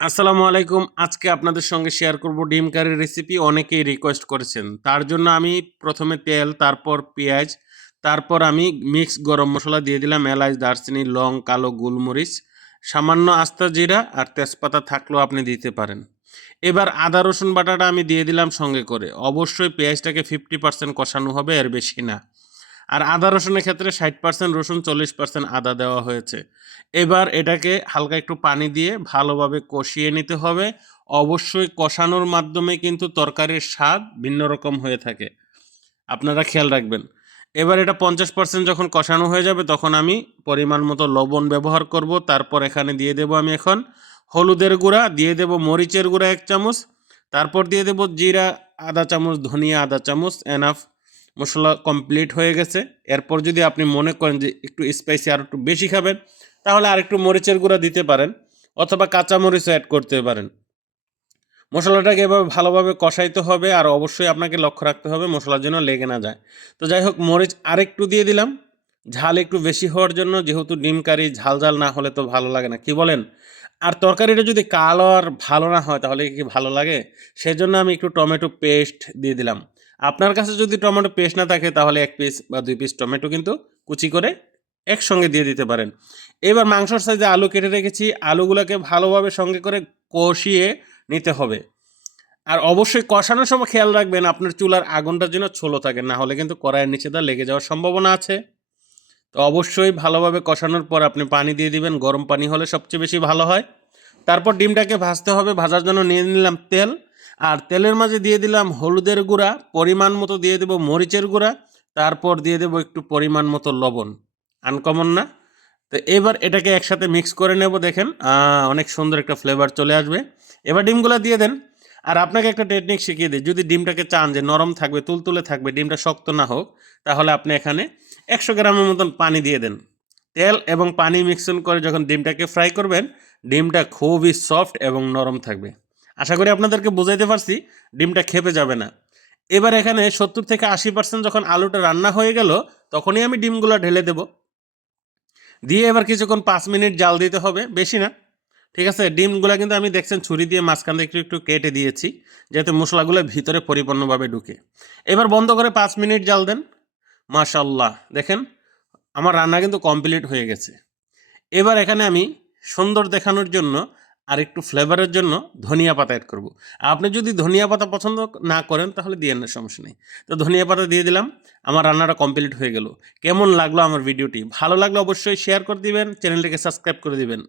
আসসালামু আলাইকুম। আজকে আপনাদের সঙ্গে শেয়ার করব ডিম কারির রেসিপি অনেকেই রিকোয়েস্ট করেছেন। তার জন্য আমি প্রথমে তেল, তারপর পেঁয়াজ, তারপর আমি মিক্স গরম মশলা দিয়ে দিলাম এলাচ, দারচিনি, লং, কালো গোলমরিচ, সামান্য আস্তা জিরা আর তেজপাতা থাকলেও আপনি দিতে পারেন। এবার আদা, রসুন বাটাটা আমি দিয়ে দিলাম সঙ্গে করে। অবশ্যই পেঁয়াজটাকে ফিফটি পার্সেন্ট কষানো হবে, এর বেশি না। আর আদা রসুনের ক্ষেত্রে ষাট পার্সেন্ট রসুন চল্লিশ পার্সেন্ট আদা দেওয়া হয়েছে। এবার এটাকে হালকা একটু পানি দিয়ে ভালোভাবে কষিয়ে নিতে হবে। অবশ্যই কষানোর মাধ্যমে কিন্তু তরকারির স্বাদ ভিন্ন রকম হয়ে থাকে। আপনারা খেয়াল রাখবেন। এবার এটা পঞ্চাশ পার্সেন্ট যখন কষানো হয়ে যাবে, তখন আমি পরিমাণ মতো লবণ ব্যবহার করব। তারপর এখানে দিয়ে দেব আমি এখন হলুদের গুঁড়া, দিয়ে দেব মরিচের গুঁড়া এক চামচ, তারপর দিয়ে দেব জিরা আধা চামচ, ধনিয়া আধা চামচ এনাফ মশলা কমপ্লিট হয়ে গেছে। এরপর যদি আপনি মনে করেন যে একটু স্পাইসি আর একটু বেশি খাবেন, তাহলে আর একটু মরিচের গুঁড়া দিতে পারেন অথবা কাঁচা মরিচও অ্যাড করতে পারেন। মশলাটাকে এভাবে ভালোভাবে কষাইতে হবে আর অবশ্যই আপনাকে লক্ষ্য রাখতে হবে মশলার জন্য লেগে না যায়। তো যাই হোক, মরিচ আরেকটু দিয়ে দিলাম। ঝাল একটু বেশি হওয়ার জন্য যেহেতু ডিম কারি, ঝাল ঝাল না হলে তো ভালো লাগে না। কি বলেন? আর তরকারিটা যদি কালো আর ভালো না হয় তাহলে কি ভালো লাগে? সেজন্য আমি একটু টমেটো পেস্ট দিয়ে দিলাম। আপনার কাছে যদি টমেটো পেস্ট না থাকে, তাহলে এক পিস বা দুই পিস টমেটো কিন্তু কুচি করে একসঙ্গে দিয়ে দিতে পারেন। এবার মাংসর সাইজে আলু কেটে রেখেছি, আলুগুলোকে ভালোভাবে সঙ্গে করে কষিয়ে নিতে হবে। আর অবশ্যই কষানোর সময় খেয়াল রাখবেন, আপনার চুলার আগুনটা যেন ছোলো থাকে, না হলে কিন্তু কড়াইয়ের নিচে তা লেগে যাওয়ার সম্ভাবনা আছে। তো অবশ্যই ভালোভাবে কষানোর পর আপনি পানি দিয়ে দিবেন, গরম পানি হলে সবচেয়ে বেশি ভালো হয়। তারপর ডিমটাকে ভাজতে হবে, ভাজার জন্য নিয়ে নিলাম তেল। আর তেলের মাঝে দিয়ে দিলাম হলুদের গুঁড়া, পরিমাণ মতো দিয়ে দেবো মরিচের গুঁড়া, তারপর দিয়ে দেবো একটু পরিমাণ মতো লবণ। আনকমন না? তো এবার এটাকে একসাথে মিক্স করে নেব, দেখেন। অনেক সুন্দর একটা ফ্লেভার চলে আসবে। এবার ডিমগুলো দিয়ে দেন। আর আপনাকে একটা টেকনিক শিখিয়ে দিই। যদি ডিমটাকে চান যে নরম থাকবে, তুলতুলে থাকবে, ডিমটা শক্ত না হোক, তাহলে আপনি এখানে একশো গ্রামের মতন পানি দিয়ে দেন। তেল এবং পানি মিক্সন করে যখন ডিমটাকে ফ্রাই করবেন, ডিমটা খুবই সফট এবং নরম থাকবে। আশা করি আপনাদেরকে বোঝাইতে পারছি, ডিমটা খেপে যাবে না। এবার এখানে সত্তর থেকে আশি পার্সেন্ট যখন আলুটা রান্না হয়ে গেল, তখনই আমি ডিমগুলো ঢেলে দেব। দিয়ে এবার কিছুক্ষণ পাঁচ মিনিট জাল দিতে হবে, বেশি না। ঠিক আছে, ডিমগুলো কিন্তু আমি দেখছেন ছুরি দিয়ে মাঝখান থেকে একটু একটু কেটে দিয়েছি, যাতে মশলাগুলো ভিতরে পরিপূর্ণভাবে ঢুকে। এবার বন্ধ করে পাঁচ মিনিট জাল দেন। মাশাল্লাহ দেখেন আমার রান্না কিন্তু কমপ্লিট হয়ে গেছে। এবার এখানে আমি সুন্দর দেখানোর জন্য আর একটু ফ্লেভারের জন্য ধনিয়া পাতা অ্যাড করব। আপনি যদি ধনিয়া পাতা পছন্দ না করেন, তাহলে দিয়ে না সমস্যা নেই। তো ধনিয়া পাতা দিয়ে দিলাম, আমার রান্নাটা কমপ্লিট হয়ে গেল। কেমন লাগল আমার ভিডিওটি ভালো লাগলে অবশ্যই শেয়ার করে দিবেন চ্যানেলটিকে সাবস্ক্রাইব করে দিবেন।